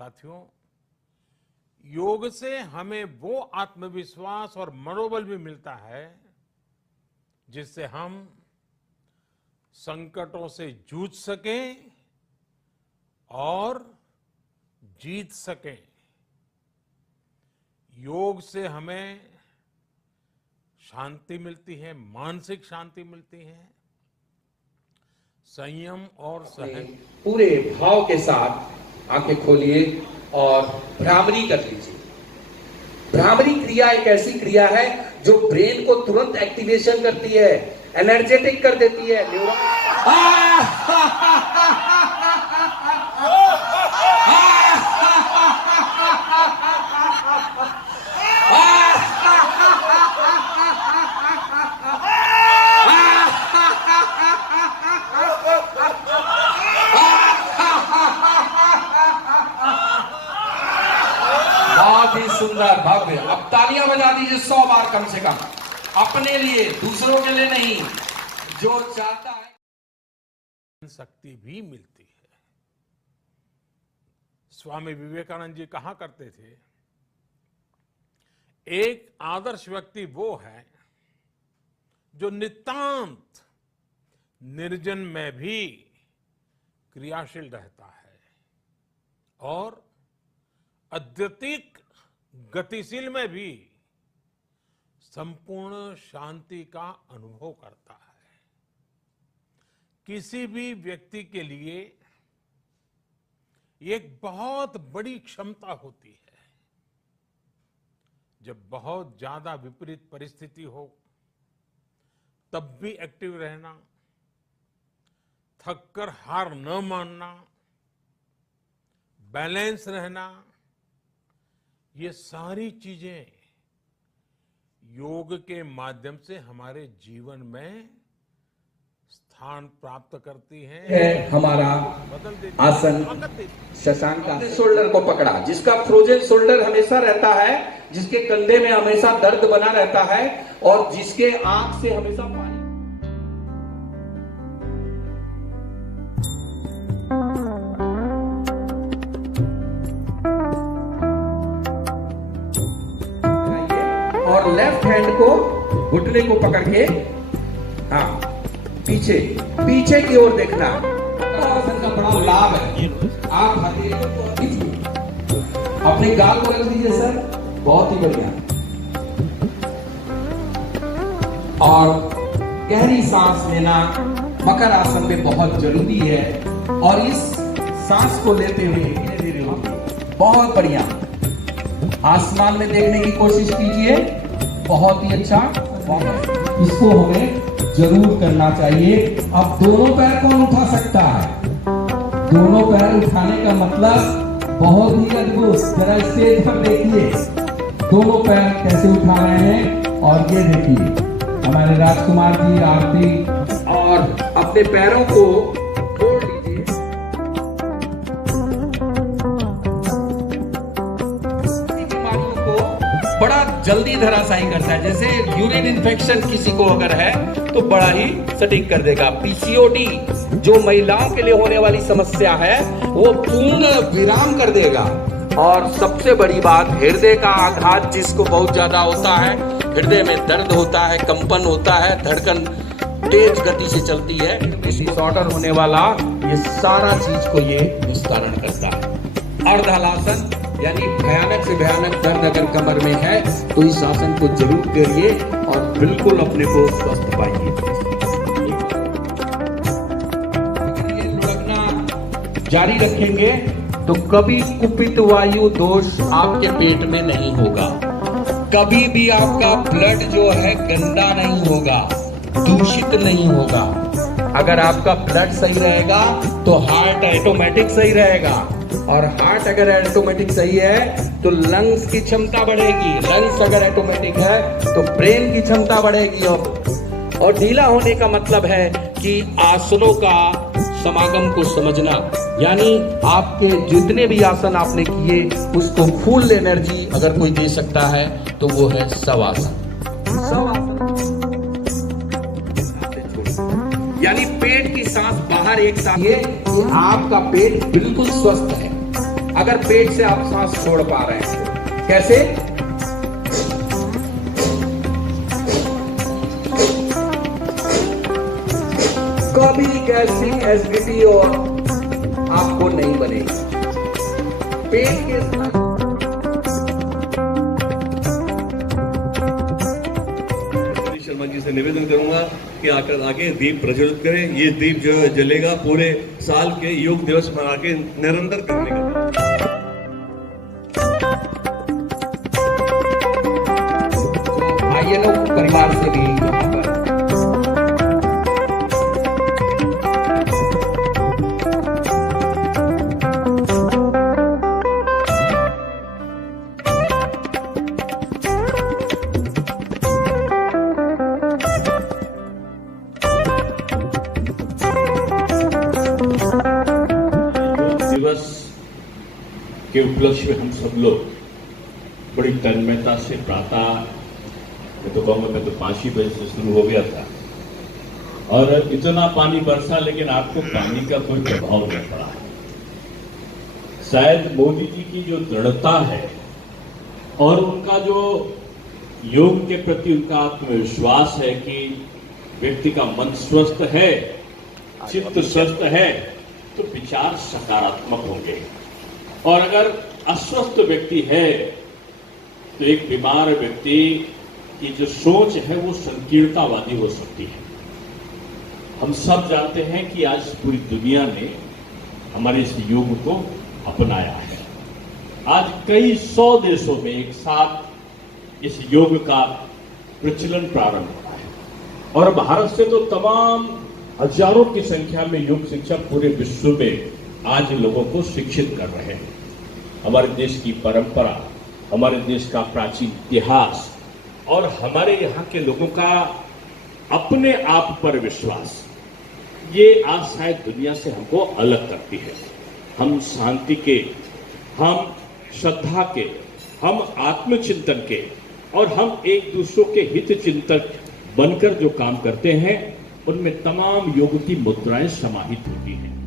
साथियों, योग से हमें वो आत्मविश्वास और मनोबल भी मिलता है जिससे हम संकटों से जूझ सकें और जीत सकें। योग से हमें शांति मिलती है, मानसिक शांति मिलती है, संयम और सहन। पूरे भाव के साथ आंखें खोलिए और भ्रामरी कर लीजिए। भ्रामरी क्रिया एक ऐसी क्रिया है जो ब्रेन को तुरंत एक्टिवेशन करती है, एनर्जेटिक कर देती है। बहुत ही सुंदर, भव्य। अब तालियां बजा दीजिए 100 बार कम से कम, अपने लिए, दूसरों के लिए नहीं। जो चाहता है शक्ति भी मिलती है। स्वामी विवेकानंद जी कहा करते थे, एक आदर्श व्यक्ति वो है जो नितांत निर्जन में भी क्रियाशील रहता है और अत्यधिक गतिशील में भी संपूर्ण शांति का अनुभव करता है। किसी भी व्यक्ति के लिए एक बहुत बड़ी क्षमता होती है, जब बहुत ज्यादा विपरीत परिस्थिति हो तब भी एक्टिव रहना, थककर हार न मानना, बैलेंस रहना, ये सारी चीजें योग के माध्यम से हमारे जीवन में स्थान प्राप्त करती हैं। हमारा आसन शशांक का शोल्डर को पकड़ा, जिसका फ्रोजन शोल्डर हमेशा रहता है, जिसके कंधे में हमेशा दर्द बना रहता है और जिसके आंख से हमेशा पानी। और लेफ्ट हैंड को घुटने को पकड़ के, हाँ, पीछे पीछे की ओर देखना। आसन का बड़ा लाभ है। आप हथेलियों को दीजिए, अपने गाल को रख दीजिए सर, बहुत ही बढ़िया। और गहरी सांस लेना मकर आसन में बहुत जरूरी है और इस सांस को लेते हुए धीरे धीरे होगी। बहुत बढ़िया। आसमान में देखने की कोशिश कीजिए, बहुत ही अच्छा। इसको हमें जरूर करना चाहिए। अब दोनों पैर कौन उठा सकता है? दोनों पैर उठाने का मतलब बहुत ही अद्भुत। जरा स्टेज पर देखिए, दोनों पैर कैसे उठा रहे हैं। और ये देखिए हमारे राजकुमार जी आरती, और अपने पैरों को जोड़ लीजिए। बीमारियों को बड़ा जल्दी धराशायी करता है। जैसे यूरिन इन्फेक्शन किसी को अगर है तो बड़ा ही सटीक कर देगा। पीसीओडी जो महिलाओं के लिए होने वाली समस्या है वो पूर्ण विराम कर देगा। और सबसे बड़ी बात, हृदय का आघात जिसको बहुत ज्यादा होता है, हृदय में दर्द होता है, कंपन होता है, धड़कन तेज गति से चलती है, डिसऑर्डर होने वाला, ये सारा चीज को ये निस्तारण करता है। अर्धहलासन यानी भयानक से भयानक दर्द अगर कमर में है तो इस आसन को जरूर करिए और बिल्कुल अपने को स्वस्थ पाइए। अगर ये लुढ़कना जारी रखेंगे तो कभी कुपित वायु दोष आपके पेट में नहीं होगा, कभी भी आपका ब्लड जो है गंदा नहीं होगा, दूषित नहीं होगा। अगर आपका ब्लड सही रहेगा तो हार्ट ऑटोमेटिक सही रहेगा, और हार्ट अगर ऑटोमेटिक सही है तो लंग्स की क्षमता बढ़ेगी, लंग्स अगर ऑटोमेटिक है तो ब्रेन की क्षमता बढ़ेगी। और ढीला होने का मतलब है कि आसनों का समागम को समझना, यानी आपके जितने भी आसन आपने किए उसको फुल एनर्जी अगर कोई दे सकता है तो वो है शवासन। यानी पेट की सांस बाहर एक सांस, ये आपका पेट बिल्कुल स्वस्थ है। अगर पेट से आप सांस छोड़ पा रहे हैं तो। कैसे? कभी गैस्ट्रिक एसिडिटी और आपको नहीं बनेगी। पेट के शर्मा जी से निवेदन करूंगा कि आकर आगे दीप प्रज्वलित करें। ये दीप जो है जलेगा पूरे साल के योग दिवस मना के निरंतर करने का। आइए लोग परिवार से भी यहाँ पर दिवस के उपलक्ष्य में हम सब लोग बड़ी तन्मयता से प्रातः, मैं तो कहूँगा मैं तो 5 ही बजे से शुरू हो गया था और इतना पानी बरसा लेकिन आपको पानी का कोई प्रभाव नहीं पड़ा है। शायद मोदी जी की जो दृढ़ता है और उनका जो योग के प्रति उनका आत्मविश्वास है कि व्यक्ति का मन स्वस्थ है, चित्त स्वस्थ है तो विचार सकारात्मक होंगे, और अगर अस्वस्थ व्यक्ति है तो एक बीमार व्यक्ति की जो सोच है वो संकीर्णतावादी हो सकती है। हम सब जानते हैं कि आज पूरी दुनिया ने हमारे इस योग को अपनाया है। आज कई 100 देशों में एक साथ इस योग का प्रचलन प्रारंभ हुआ है और भारत से तो तमाम हजारों की संख्या में योग शिक्षक पूरे विश्व में आज लोगों को शिक्षित कर रहे हैं। हमारे देश की परंपरा, हमारे देश का प्राचीन इतिहास और हमारे यहाँ के लोगों का अपने आप पर विश्वास, ये आज शायद दुनिया से हमको अलग करती है। हम शांति के, हम श्रद्धा के, हम आत्मचिंतन के और हम एक दूसरों के हित चिंतक बनकर जो काम करते हैं उनमें तमाम योग की मुद्राएं समाहित होती हैं।